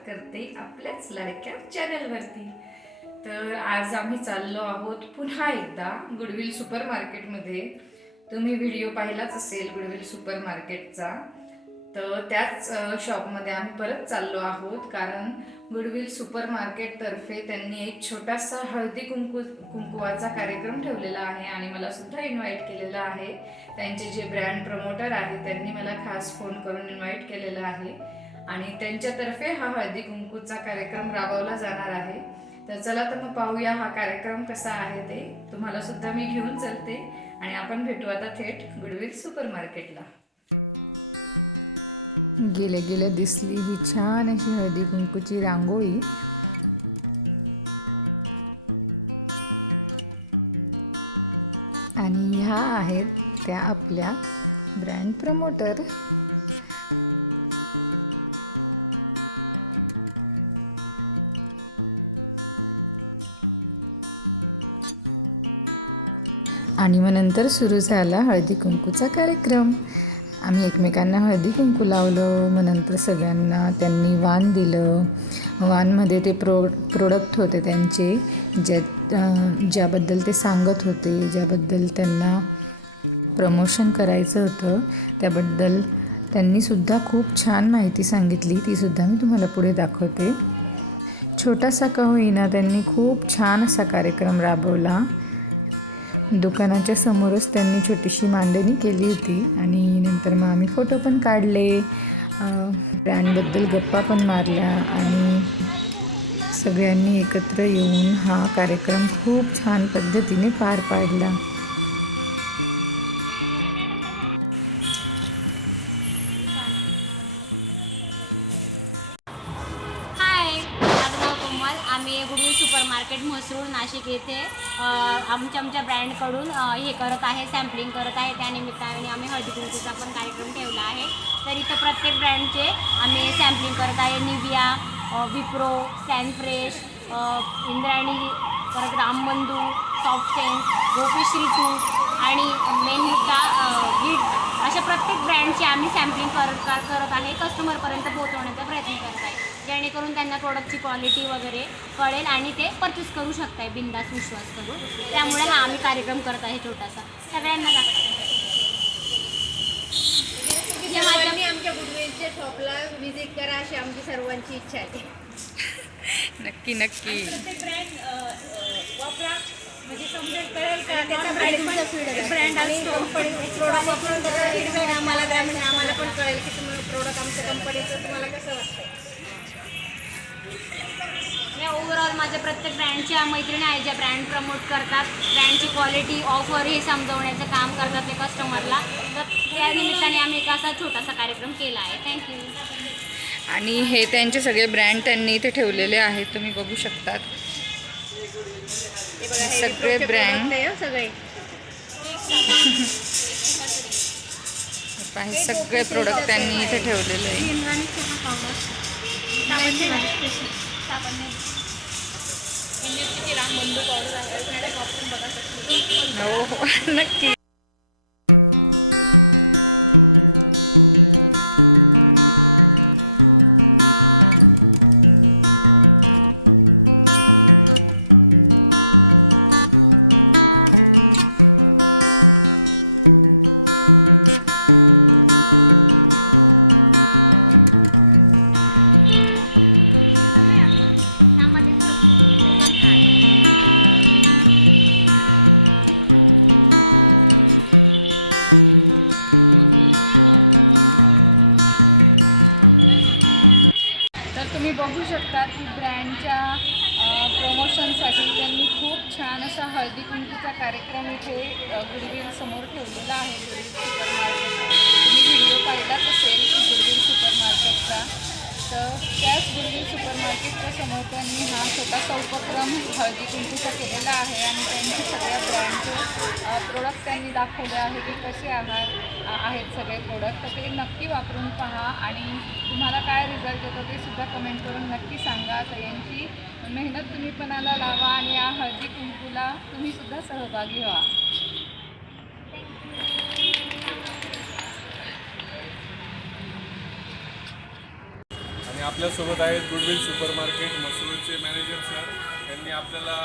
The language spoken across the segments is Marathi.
स्वागत करते आपल्याच लाडक्या चॅनलवरती. तर आज आम्ही चाललो आहोत पुन्हा एकदा गुडविल सुपर मार्केटमध्ये तुम्ही व्हिडिओ पाहिलाच असेल गुडविल सुपर मार्केटचा तर त्याच शॉपमध्ये आम्ही परत चाललो आहोत कारण गुडविल सुपर मार्केटतर्फे त्यांनी एक छोटासा हळदी कुंकू कुंकुवाचा कार्यक्रम ठेवलेला आहे आणि मला सुद्धा इन्व्हाइट केलेलं आहे. त्यांचे जे ब्रँड प्रमोटर आहे त्यांनी मला खास फोन करून इन्व्हाइट केलेलं आहे. आणि त्यांच्यातर्फे हा हळदी कुंकूचा कार्यक्रम राबवला जाणार आहे. तर चला तर मग पाहूया हा कार्यक्रम कसा आहे ते. तुम्हाला सुद्धा मी घेऊन चलते आणि आपण भेटू आता थेट गुडविल सुपर मार्केटला गेले गेले दिसली ही छान अशी हळदी कुंकूची रांगोळी. आणि ह्या आहेत त्या आपल्या ब्रँड प्रमोटर. आणि मग नंतर सुरू झाला हळदी कुंकूचा कार्यक्रम. आम्ही एकमेकांना हळदी कुंकू लावलं मग नंतर सगळ्यांना त्यांनी वान दिलं. वानमध्ये ते प्रो प्रोडक्ट होते त्यांचे ज्या ज्याबद्दल ते सांगत होते ज्याबद्दल त्यांना प्रमोशन करायचं होतं त्याबद्दल त्यांनीसुद्धा खूप छान माहिती सांगितली. तीसुद्धा मी तुम्हाला पुढे दाखवते. छोटासा का होईना त्यांनी खूप छान असा कार्यक्रम राबवला. दुकानाच्या समोरच त्यांनी छोटीशी मांडणी केली होती आणि नंतर मग आम्ही फोटो पण काढले. अं, ब्रँडबद्दल गप्पा पण मारल्या आणि सगळ्यांनी एकत्र येऊन हा कार्यक्रम खूप छान पद्धतीने पार पाडला. आम्ही goodwill super market Mhasrul Nashik येथे आमच्या आमच्या ब्रँडकडून हे करत आहे सॅम्पलिंग करत आहे. त्यानिमित्ताने आम्ही हळदीकुंकूचा पण कार्यक्रम ठेवला आहे. तर इथं प्रत्येक ब्रँडचे आम्ही सॅम्पलिंग करत आहे. निविया विप्रो सॅनफ्रेश इंद्रायणी परत Rambandhu soft sense Gopishree two आणि मेन मुद्दा गिट अशा प्रत्येक ब्रँडचे आम्ही सॅम्पलिंग करत कर- करत आहे. कस्टमरपर्यंत पोहोचवण्याचा प्रयत्न करत आहे. जेणेकरून त्यांना प्रोडक्टची क्वालिटी वगैरे कळेल आणि ते परचेस करू शकताय बिंदास विश्वास करून. त्यामुळे हा आम्ही कार्यक्रम करत आहे छोटासा. सगळ्यांना दाखवतो. हे आमच्या गुडवेलच्या शॉपला व्हिजिट करा अशी आमची सर्वांची इच्छा आहे. नक्की नक्की. प्रत्येक ब्रँड वापरा. म्हणजे समजेल कळेल का? त्याचा ब्रँड ब्रँड असतो. प्रोडक्ट वापरून त्याचा फीडबॅक आम्हाला द्या म्हणजे आम्हाला पण कळेल की तुम्हाला प्रोडक्ट आमच्या कंपनीचं तुम्हाला कसं वाटतं ओव्हरऑल माझ्या प्रत्येक ब्रँडच्या मैत्रिणी आहेत ज्या ब्रँड प्रमोट करतात ब्रँडची क्वालिटी ऑफर हे समजवण्याचं काम करतात ते कस्टमरला तर त्या निमित्ताने आम्ही एक असा छोटासा कार्यक्रम केला आहे. थँक्यू आणि हे त्यांचे सगळे ब्रँड त्यांनी इथे ठेवलेले आहेत तुम्ही बघू शकतात. सगळे आहे हं सगळे. सगळे प्रोडक्ट त्यांनी इथे ठेवलेले आहे. हो हो. नक्की. असू शकतात शकता की ब्रँडच्या प्रमोशनसाठी त्यांनी खूप छान असा हळदी कुंकीचा कार्यक्रम इथे अ, समोर ठेवलेला आहे. गुडविल सुपर मार्केट तुम्ही व्हिडिओ पाहिलाच असेल की गुडविल सुपर मार्केटचा तर त्याच गुडविल सुपर मार्केटच्या समोर त्यांनी हा छोटासा उपक्रम हळदी कुंकीचा केलेला आहे आणि त्यांनी प्रोडक्ट त्यांनी दाखवले आहे की कसे आहार आहेत सगळे प्रोडक्ट तर ते नक्की वापरून पहा आणि तुम्हाला काय रिझल्ट येतो ते सुद्धा कमेंट करून नक्की सांगा. तर यांची मेहनत तुम्ही पणाला लावा आणि या हळदी कुंकूला तुम्ही सुद्धा सहभागी व्हा. आपल्यासोबत आहेत गुडविल सुपर मार्केट मसूरचे मॅनेजर सर. त्यांनी आपल्याला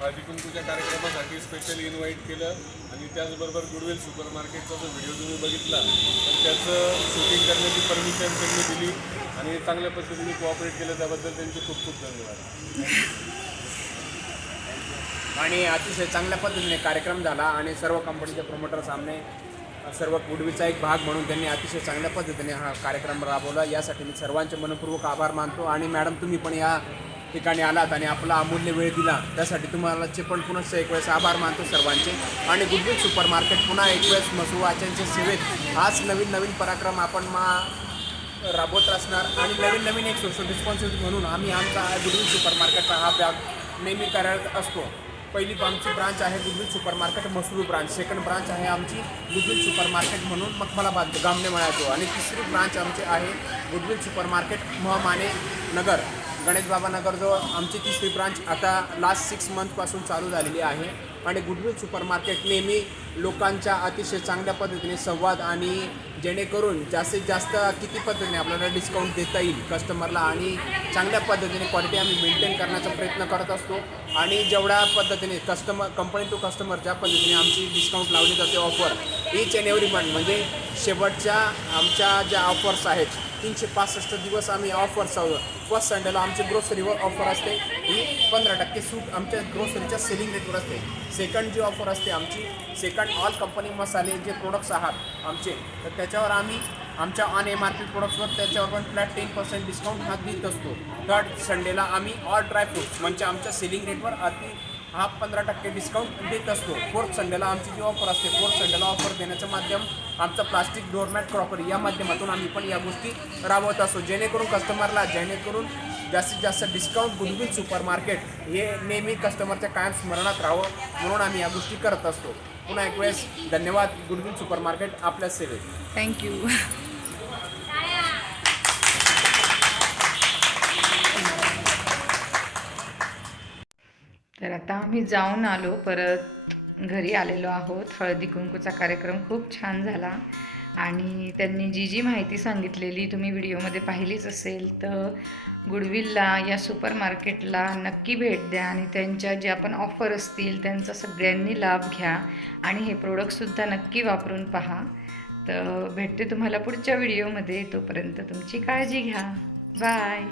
हळदी कुंकूच्या कार्यक्रमासाठी स्पेशली इन्व्हाइट केलं आणि त्याचबरोबर गुडविल सुपर मार्केटचा जो व्हिडिओ तुम्ही बघितला तर त्याचं शूटिंग करण्याची परमिशन त्यांनी दिली आणि चांगल्या पद्धतीने कोऑपरेट केलं. त्याबद्दल त्यांचे खूप खूप धन्यवाद. आणि अतिशय चांगल्या पद्धतीने कार्यक्रम झाला आणि सर्व कंपनीचे प्रमोटर सामने सर्व पूर्वीचा एक भाग म्हणून त्यांनी अतिशय चांगल्या पद्धतीने हा कार्यक्रम राबवला. यासाठी मी सर्वांचे मनपूर्वक आभार मानतो आणि मॅडम तुम्ही पण या ठिकाणी आलात आणि आपला अमूल्य वेळ दिला. त्यासाठी तुम्हालाचे पण पुनश्च एक वेळेस आभार मानतो सर्वांचे. आणि गुडविल सुपर मार्केट पुन्हा एक वेळेस मसुवाच्यांच्या सेवेत. हाच नवीन नवीन पराक्रम आपण मा राबवत असणार. आणि नवीन नवीन एक सोशल रिस्पॉन्सिबिलिटी म्हणून आम्ही आमचा गुडविल सुपर मार्केटचा हा भाग नेहमी कार्यरत असतो. पहिली आमची ब्रांच आहे goodwill super market Masrul branch second branch आहे आमची गुडविल सुपर मार्केट म्हणून मखमलाबाद गामने म्हणायचो आणि तिसरी ब्रांच आमची आहे गुडविल सुपर मार्केट महमाने नगर. गणेश बाबा नगर जो आमची तिसरी ब्रांच आता लास्ट सिक्स मंथपासून चालू झालेली आहे. आणि गुडविल सुपर मार्केट नेहमी लोकांच्या अतिशय चांगल्या पद्धतीने संवाद आणि जेणेकरून जास्तीत जास्त किती पद्धतीने आपल्याला डिस्काउंट देता येईल कस्टमरला आणि चांगल्या पद्धतीने क्वालिटी आम्ही मेंटेन करण्याचा प्रयत्न करत असतो. आणि जेवढ्या पद्धतीने कस्टमर कंपनी टू कस्टमर ज्या पद्धतीने आमची डिस्काउंट लावली जाते offer each and every month म्हणजे शेवटच्या आमच्या ज्या ऑफर्स आहेत तीनशे पासष्ट दिवस आम्ही ऑफर चालू फर्स्ट संडेला आमची ग्रोसरीवर ऑफर असते. ही पंधरा टक्के सूट आमच्या ग्रोसरीच्या सेलिंग रेटवर असते. सेकंड जी ऑफर असते आमची सेकंड ऑल कंपनी मसाले जे प्रोडक्ट्स आहात आमचे तर त्याच्यावर आम्ही आमच्या ऑन एम आर पी प्रोडक्ट्सवर त्याच्यावर पण फ्लॅट टेन पर्सेंट डिस्काउंट हा देत असतो. थर्ड संडेला आम्ही ऑल ड्रायफ्रूट्स म्हणजे आमच्या सेलिंग रेटवर अति हा पंधरा टक्के डिस्काउंट देत असतो. फोर्थ संडेला आमची जी ऑफर असते फोर्थ संडेला ऑफर देण्याचं माध्यम आमचं प्लास्टिक डोरमॅट क्रॉकरी या माध्यमातून आम्ही पण या गोष्टी राबवत असतो. जेणेकरून कस्टमरला जेणेकरून जास्तीत जास्त डिस्काउंट गुडविल सुपर मार्केट हे नेहमी कस्टमरच्या कायम स्मरणात राहावं म्हणून आम्ही या गोष्टी करत असतो. पुन्हा एक वेळेस धन्यवाद. गुडविल सुपर मार्केट आपल्या सेवेत. थँक्यू तर आता आम्ही जाऊन आलो परत घरी आलेलो आहोत. हळदी कुंकूचा कार्यक्रम खूप छान झाला. आणि त्यांनी जी जी माहिती सांगितलेली तुम्ही व्हिडिओमध्ये पाहिलीच असेल तर गुडविलला या सुपर मार्केटला नक्की भेट द्या आणि त्यांच्या ज्या पण ऑफर असतील त्यांचा सगळ्यांनी लाभ घ्या आणि हे प्रोडक्टसुद्धा नक्की वापरून पहा. तर भेटते तुम्हाला पुढच्या व्हिडिओमध्ये. तोपर्यंत तुमची काळजी घ्या. बाय